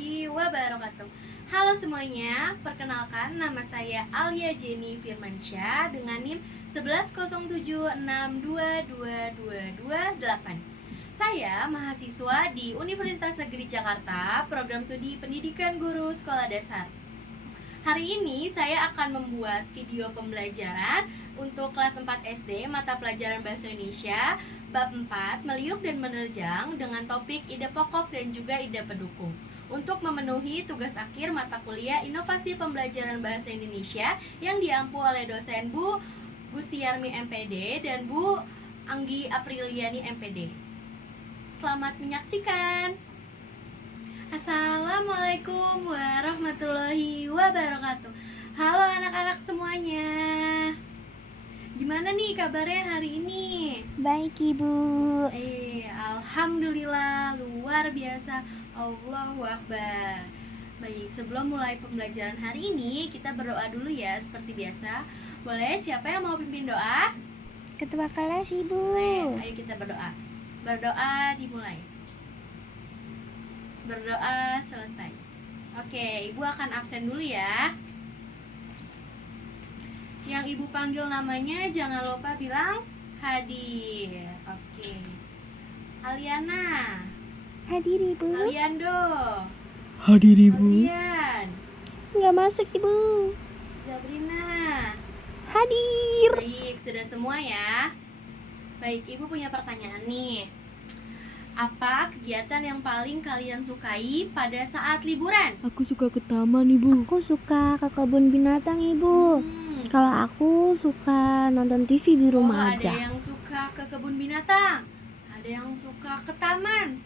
warahmatullahi wabarakatuh. Halo semuanya, perkenalkan nama saya Alia Jenny Firmansyah dengan NIM 1107622228. Saya mahasiswa di Universitas Negeri Jakarta, Program Studi Pendidikan Guru Sekolah Dasar. Hari ini saya akan membuat video pembelajaran untuk kelas 4 SD mata pelajaran Bahasa Indonesia bab 4 meliuk dan menerjang dengan topik ide pokok dan juga ide pendukung untuk memenuhi tugas akhir mata kuliah Inovasi Pembelajaran Bahasa Indonesia yang diampu oleh dosen Bu Gustiarmi MPD dan Bu Anggi Apriliani MPD. Selamat menyaksikan. Assalamualaikum warahmatullahi wabarakatuh. Halo anak-anak semuanya. Gimana nih kabarnya hari ini? Baik Ibu. Alhamdulillah luar biasa. Allahu Akbar. Baik, sebelum mulai pembelajaran hari ini kita berdoa dulu ya seperti biasa. Boleh, siapa yang mau pimpin doa? Ketua kelas Ibu. Boleh, ayo kita berdoa. Berdoa dimulai. Berdoa selesai. Oke, Ibu akan absen dulu ya. Yang Ibu panggil namanya jangan lupa bilang hadir. Oke. Aliana. Hadir Ibu. Aliando. Hadir Ibu. Alian. Nggak masuk Ibu. Zabrina. Hadir. Baik, sudah semua ya. Baik, Ibu punya pertanyaan nih. Apa kegiatan yang paling kalian sukai pada saat liburan? Aku suka ke taman Ibu. Aku suka ke kebun binatang Ibu. Kalau aku suka nonton TV di rumah Ada aja. yang suka ke kebun binatang, ada yang suka ke taman,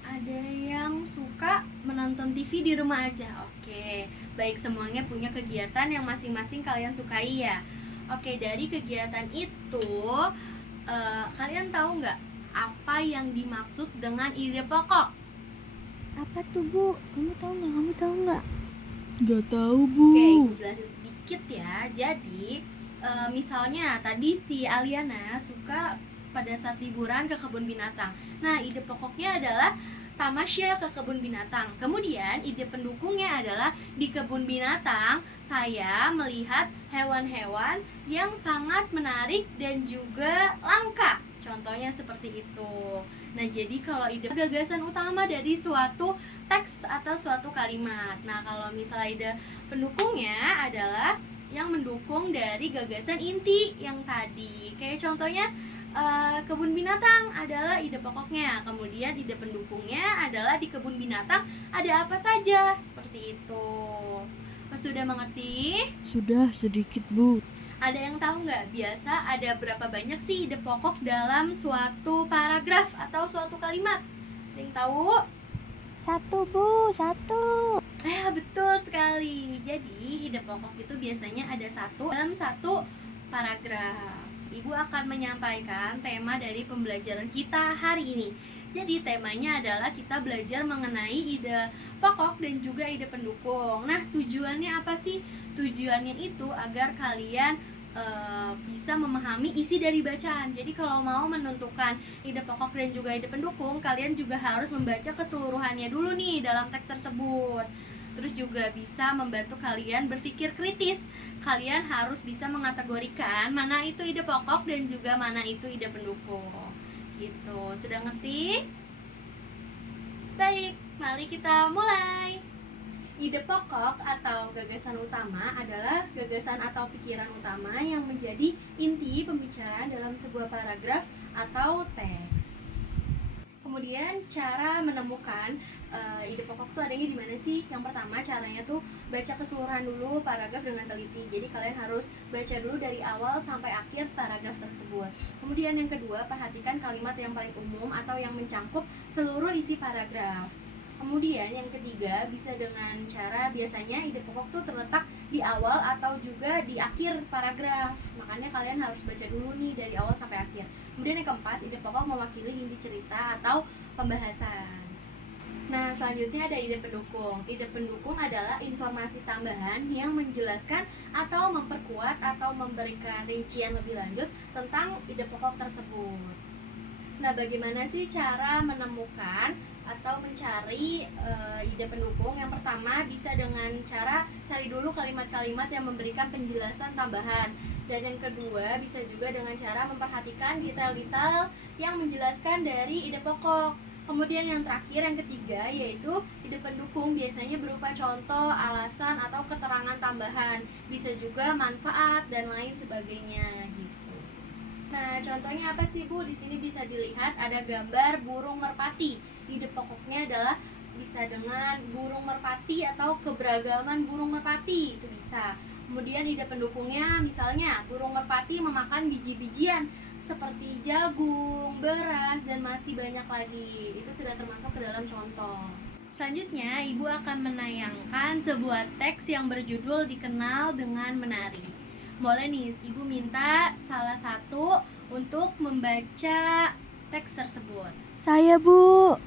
ada yang suka menonton TV di rumah aja. Oke, baik, semuanya punya kegiatan yang masing-masing kalian sukai ya. Oke, dari kegiatan itu kalian tahu nggak apa yang dimaksud dengan ide pokok? Apa tuh Bu? Kamu tahu nggak? Gak tahu Bu. Oke, Ibu jelasin sedikit ya. Jadi misalnya tadi si Aliana suka pada saat liburan ke kebun binatang. Nah, ide pokoknya adalah tamasya ke kebun binatang. Kemudian ide pendukungnya adalah di kebun binatang saya melihat hewan-hewan yang sangat menarik dan juga langka. Contohnya seperti itu. Nah, jadi kalau ide gagasan utama dari suatu teks atau suatu kalimat. Nah, kalau misalnya ide pendukungnya adalah yang mendukung dari gagasan inti yang tadi. Kayak contohnya kebun binatang adalah ide pokoknya. Kemudian ide pendukungnya adalah di kebun binatang ada apa saja. Seperti itu. Sudah mengerti? Sudah sedikit Bu. Ada yang tahu nggak biasa ada berapa banyak sih ide pokok dalam suatu paragraf atau suatu kalimat? Ada yang tahu? 1 Bu, 1. Betul sekali. Jadi ide pokok itu biasanya ada dalam satu paragraf. Ibu akan menyampaikan tema dari pembelajaran kita hari ini. Jadi temanya adalah kita belajar mengenai ide pokok dan juga ide pendukung. Nah, tujuannya apa sih? Tujuannya itu agar kalian bisa memahami isi dari bacaan. Jadi kalau mau menentukan ide pokok dan juga ide pendukung, kalian juga harus membaca keseluruhannya dulu nih dalam teks tersebut. Terus juga bisa membantu kalian berpikir kritis. Kalian harus bisa mengategorikan mana itu ide pokok dan juga mana itu ide pendukung. Gitu. Sudah ngerti? Baik, mari kita mulai. Ide pokok atau gagasan utama adalah gagasan atau pikiran utama yang menjadi inti pembicaraan dalam sebuah paragraf atau teks. Kemudian cara menemukan ide pokok tuh adanya di mana sih? Yang pertama caranya tuh baca keseluruhan dulu paragraf dengan teliti. Jadi kalian harus baca dulu dari awal sampai akhir paragraf tersebut. Kemudian yang kedua, perhatikan kalimat yang paling umum atau yang mencakup seluruh isi paragraf. Kemudian yang ketiga, bisa dengan cara biasanya ide pokok tuh terletak di awal atau juga di akhir paragraf. Makanya kalian harus baca dulu nih dari awal sampai akhir. Kemudian yang keempat, ide pokok mewakili inti cerita atau pembahasan. Nah, selanjutnya ada ide pendukung. Ide pendukung adalah informasi tambahan yang menjelaskan atau memperkuat atau memberikan rincian lebih lanjut tentang ide pokok tersebut. Nah, bagaimana sih cara menemukan atau mencari ide pendukung. Yang pertama bisa dengan cara cari dulu kalimat-kalimat yang memberikan penjelasan tambahan. Dan yang kedua bisa juga dengan cara memperhatikan detail-detail yang menjelaskan dari ide pokok. Kemudian yang terakhir, yang ketiga, yaitu ide pendukung biasanya berupa contoh, alasan, atau keterangan tambahan. Bisa juga manfaat dan lain sebagainya gitu. Nah, contohnya apa sih Bu? Di sini bisa dilihat ada gambar burung merpati. Ide pokoknya adalah bisa dengan burung merpati atau keberagaman burung merpati, itu bisa. Kemudian ide pendukungnya misalnya burung merpati memakan biji-bijian seperti jagung, beras, dan masih banyak lagi. Itu sudah termasuk ke dalam contoh. Selanjutnya, Ibu akan menayangkan sebuah teks yang berjudul Dikenal dengan Menari. Boleh nih, Ibu minta salah satu untuk membaca teks tersebut. Saya, Bu.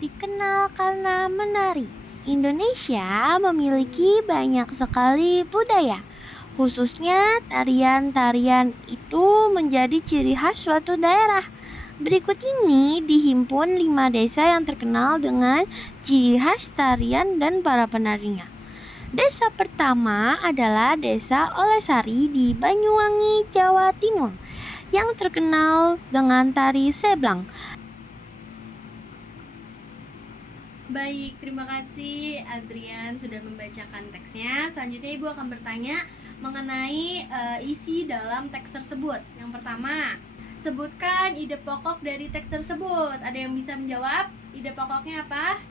Dikenal karena menari. Indonesia memiliki banyak sekali budaya. Khususnya tarian-tarian itu menjadi ciri khas suatu daerah. Berikut ini dihimpun 5 desa yang terkenal dengan ciri khas tarian dan para penarinya. Desa pertama adalah Desa Olesari di Banyuwangi, Jawa Timur, yang terkenal dengan tari seblang. Baik, terima kasih Adrian sudah membacakan teksnya. Selanjutnya Ibu akan bertanya mengenai isi dalam teks tersebut. Yang pertama, sebutkan ide pokok dari teks tersebut. Ada yang bisa menjawab? Ide pokoknya apa?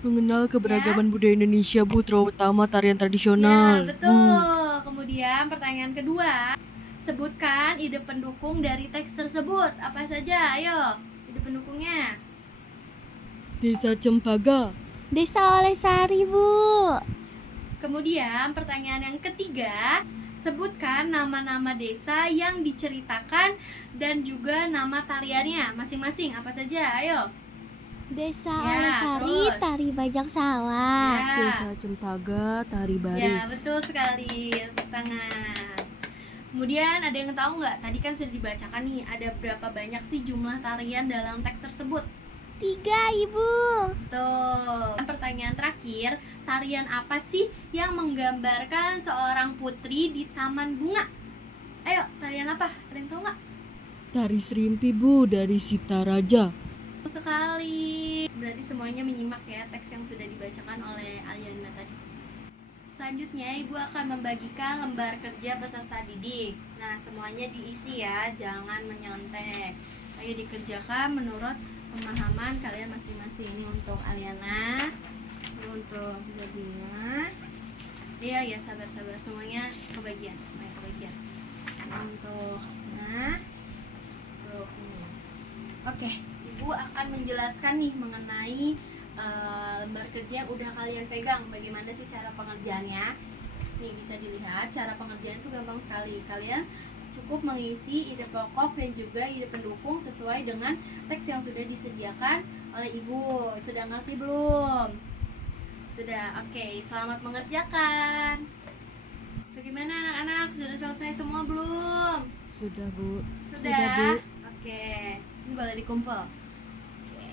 Mengenal keberagaman budaya Indonesia, Bu, terutama tarian tradisional. Ya, betul. Kemudian pertanyaan kedua, sebutkan ide pendukung dari teks tersebut. Apa saja? Ayo, ide pendukungnya. Desa Cempaka. Desa Olesari, Bu. Kemudian pertanyaan yang ketiga, sebutkan nama-nama desa yang diceritakan dan juga nama tariannya masing-masing. Apa saja? Ayo. Desa Ya, Olesari, terus. tari bajak sawah. Ya. Desa Cempaka, tari Ya, baris. betul sekali. Tepuk tangan. Kemudian ada yang tahu nggak? Tadi kan sudah dibacakan nih, ada berapa banyak sih jumlah tarian dalam teks tersebut? 3, Ibu. Betul. Pertanyaan terakhir, tarian apa sih yang menggambarkan seorang putri di taman bunga? Ayo, tarian apa? Ada yang tahu nggak? Tari Serimpi, Bu, dari Sitaraja. Betul sekali. Berarti semuanya menyimak ya teks yang sudah dibacakan oleh Aliana tadi. Selanjutnya Ibu akan membagikan lembar kerja peserta didik. Nah, semuanya diisi ya, jangan menyontek. Ayo dikerjakan menurut pemahaman kalian masing-masing. Ini untuk Aliana, ini untuk Zabina. Iya ya, sabar-sabar, semuanya kebagian. Semuanya kebagian. Ini untuk untuk ini. Oke, Ibu akan menjelaskan nih mengenai lembar kerja yang udah kalian pegang. Bagaimana sih cara pengerjaannya? Nih bisa dilihat cara pengerjaan itu gampang sekali. Kalian cukup mengisi ide pokok dan juga ide pendukung sesuai dengan teks yang sudah disediakan oleh Ibu. Sudah ngerti belum? Sudah, oke. Selamat mengerjakan. Bagaimana anak-anak? Sudah selesai semua belum? Sudah, Bu. Sudah? Bu. Oke. Ini boleh dikumpul. Oke.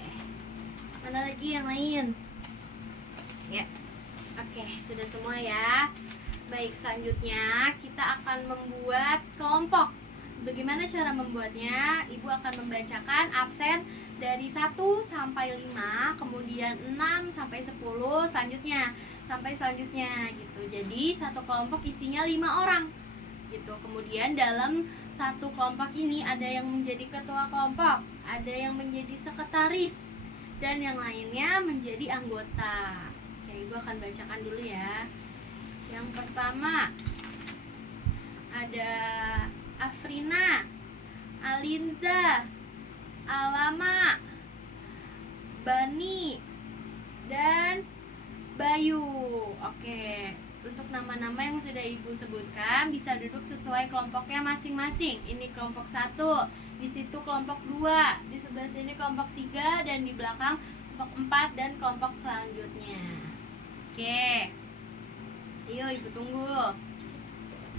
Mana lagi yang lain? Ya. Oke, sudah semua ya. Baik, selanjutnya kita akan membuat kelompok. Bagaimana cara membuatnya? Ibu akan membacakan absen dari 1 sampai 5, kemudian 6 sampai 10, selanjutnya gitu. Jadi satu kelompok isinya 5 orang gitu. Kemudian dalam satu kelompok ini ada yang menjadi ketua kelompok, ada yang menjadi sekretaris, dan yang lainnya menjadi anggota. Oke, Ibu akan bacakan dulu ya. Yang pertama ada Afrina, Alinza, Alama, Bani, dan Bayu. Oke, untuk nama-nama yang sudah Ibu sebutkan bisa duduk sesuai kelompoknya masing-masing. Ini kelompok 1, di situ kelompok 2, di sebelah sini kelompok 3, dan di belakang kelompok 4 dan kelompok selanjutnya. Oke. Ayo Ibu tunggu.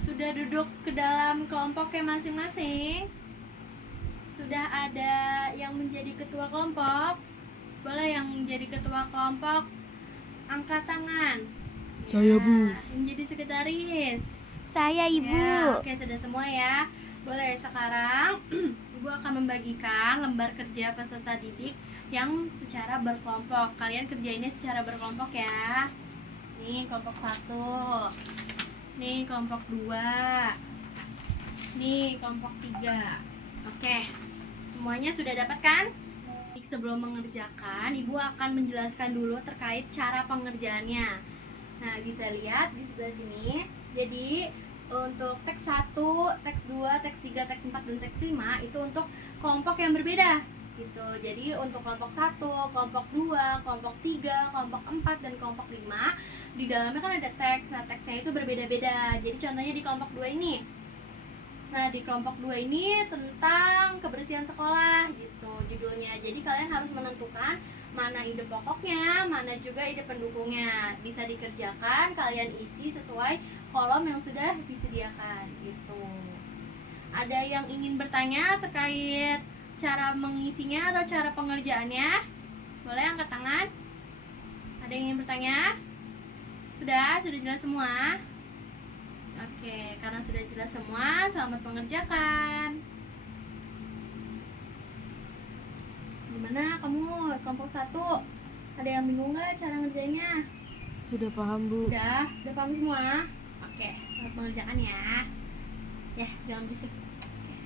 Sudah duduk ke dalam kelompoknya masing-masing? Sudah ada yang menjadi ketua kelompok? Boleh yang menjadi ketua kelompok angkat tangan. Saya, Bu. Yang jadi sekretaris. Saya Ibu. Ya, oke, sudah semua ya. Boleh, sekarang Ibu akan membagikan lembar kerja peserta didik yang secara berkelompok. Kalian kerjainnya secara berkelompok ya. Nih kelompok 1. Nih kelompok 2. Nih kelompok 3. Oke. Semuanya sudah dapat kan? Sebelum mengerjakan, Ibu akan menjelaskan dulu terkait cara pengerjaannya. Nah, bisa lihat di sebelah sini. Jadi, untuk teks 1, teks 2, teks 3, teks 4, dan teks 5 itu untuk kelompok yang berbeda gitu. Jadi, untuk kelompok 1, kelompok 2, kelompok 3, kelompok 4, dan kelompok 5 di dalamnya kan ada teks. Nah, teksnya itu berbeda-beda. Jadi, contohnya di kelompok 2 ini. Nah, di kelompok 2 ini tentang kebersihan sekolah gitu judulnya. Jadi kalian harus menentukan mana ide pokoknya, mana juga ide pendukungnya. Bisa dikerjakan, kalian isi sesuai kolom yang sudah disediakan gitu. Ada yang ingin bertanya terkait cara mengisinya atau cara pengerjaannya? Boleh angkat tangan. Ada yang ingin bertanya? Sudah jelas semua? Oke, karena sudah jelas semua, selamat mengerjakan. Gimana kamu kelompok 1? Ada yang bingung nggak cara ngerjainnya? Sudah paham, Bu. Udah paham semua? Oke, selamat mengerjakan ya. Ya, jangan berisik. Oke.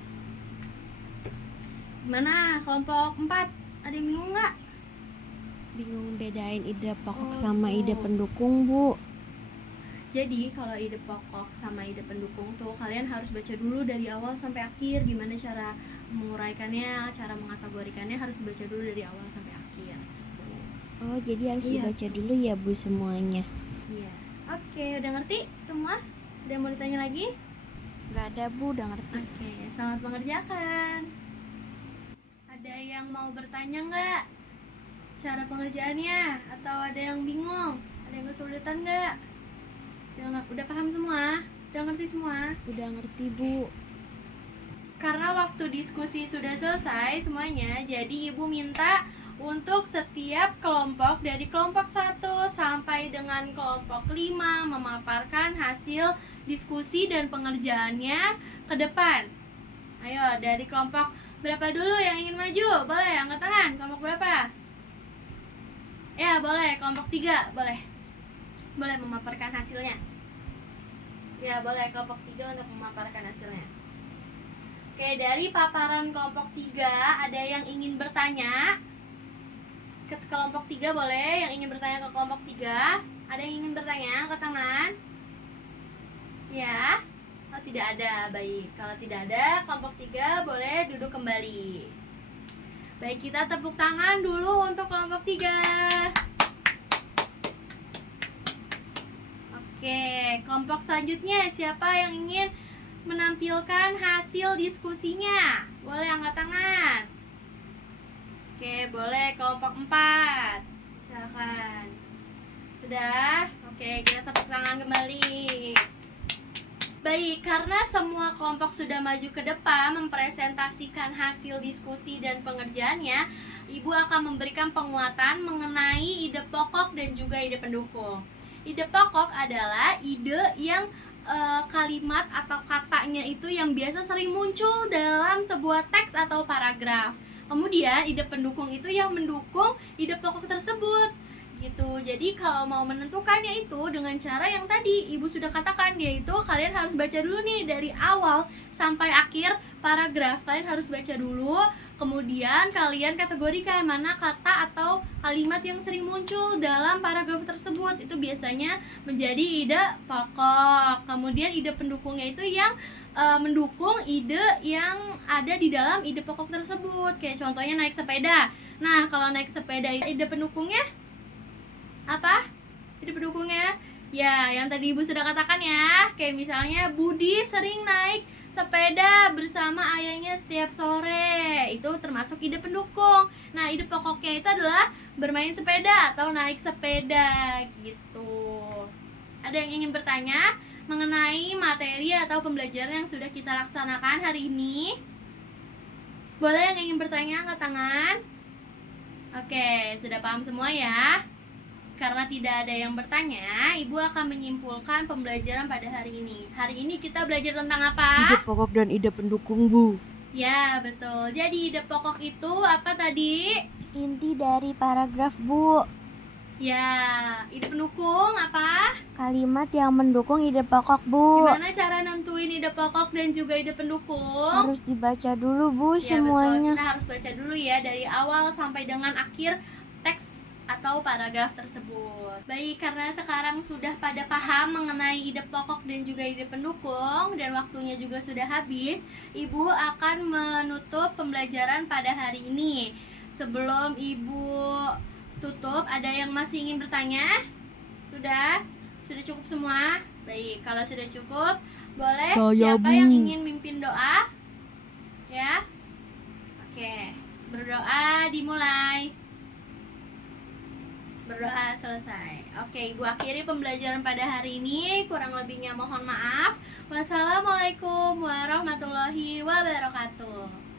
Gimana kelompok 4? Ada yang bingung nggak? Bingung bedain ide pokok Oh, sama ide gitu. pendukung, Bu. Jadi kalau ide pokok sama ide pendukung tuh kalian harus baca dulu dari awal sampai akhir. Gimana cara menguraikannya, cara mengategorikannya harus baca dulu dari awal sampai akhir. Oh, jadi harus Iya. dibaca dulu ya, Bu, semuanya. Iya. Oke, udah ngerti semua? Ada yang mau ditanya lagi? Gak ada, Bu, udah ngerti. Oke, selamat mengerjakan. Ada yang mau bertanya nggak cara pengerjaannya? Atau ada yang bingung? Ada yang kesulitan nggak? Udah paham semua? Udah ngerti semua? Udah ngerti, Bu. Karena waktu diskusi sudah selesai semuanya, jadi Ibu minta untuk setiap kelompok dari kelompok 1 sampai dengan kelompok 5 memaparkan hasil diskusi dan pengerjaannya ke depan. Ayo, dari kelompok berapa dulu yang ingin maju? Boleh, angkat tangan. Kelompok berapa? Ya, boleh. Kelompok 3, boleh. Boleh memaparkan hasilnya. Ya, boleh kelompok 3 untuk memaparkan hasilnya. Oke, dari paparan kelompok 3 ada yang ingin bertanya? Ke kelompok 3 boleh, yang ingin bertanya ke kelompok 3. Ada yang ingin bertanya, angkat tangan. Ya. Oh, tidak ada. Baik, kalau tidak ada, kelompok 3 boleh duduk kembali. Baik, kita tepuk tangan dulu untuk kelompok 3. Oke, kelompok selanjutnya siapa yang ingin menampilkan hasil diskusinya? Boleh angkat tangan. Oke, boleh kelompok 4. Silakan. Sudah? Oke, kita tepuk tangan kembali. Baik, karena semua kelompok sudah maju ke depan mempresentasikan hasil diskusi dan pengerjaannya, Ibu akan memberikan penguatan mengenai ide pokok dan juga ide pendukung. Ide pokok adalah ide yang kalimat atau katanya itu yang biasa sering muncul dalam sebuah teks atau paragraf. Kemudian ide pendukung itu yang mendukung ide pokok tersebut gitu. Jadi kalau mau menentukannya itu dengan cara yang tadi Ibu sudah katakan, yaitu kalian harus baca dulu nih dari awal sampai akhir paragraf. Kalian harus baca dulu, kemudian kalian kategorikan mana kata atau kalimat yang sering muncul dalam paragraf tersebut. Itu biasanya menjadi ide pokok. Kemudian ide pendukungnya itu yang mendukung ide yang ada di dalam ide pokok tersebut. Kayak contohnya naik sepeda. Nah, kalau naik sepeda ide pendukungnya apa? Ide pendukungnya ya yang tadi Ibu sudah katakan ya. Kayak misalnya Budi sering naik sepeda bersama ayahnya setiap sore. Itu termasuk ide pendukung. Nah, ide pokoknya itu adalah bermain sepeda atau naik sepeda gitu. Ada yang ingin bertanya mengenai materi atau pembelajaran yang sudah kita laksanakan hari ini? Boleh yang ingin bertanya angkat tangan? Oke, sudah paham semua ya? Karena tidak ada yang bertanya, Ibu akan menyimpulkan pembelajaran pada hari ini. Hari ini kita belajar tentang apa? Ide pokok dan ide pendukung, Bu. Ya, betul. Jadi ide pokok itu apa tadi? Inti dari paragraf, Bu. Ya, ide pendukung apa? Kalimat yang mendukung ide pokok, Bu. Gimana cara nentuin ide pokok dan juga ide pendukung? Harus dibaca dulu, Bu, Ya, semuanya. betul. Kita harus baca dulu ya dari awal sampai dengan akhir teks atau paragraf tersebut. Baik, karena sekarang sudah pada paham mengenai ide pokok dan juga ide pendukung dan waktunya juga sudah habis, Ibu akan menutup pembelajaran pada hari ini. Sebelum Ibu tutup, ada yang masih ingin bertanya? Sudah? Sudah cukup semua? Baik, kalau sudah cukup, boleh Saya, siapa Bu. yang ingin mimpin doa? Ya? Oke, berdoa dimulai. Berdoa selesai. Oke, Ibu akhiri pembelajaran pada hari ini. Kurang lebihnya mohon maaf. Wassalamualaikum warahmatullahi wabarakatuh.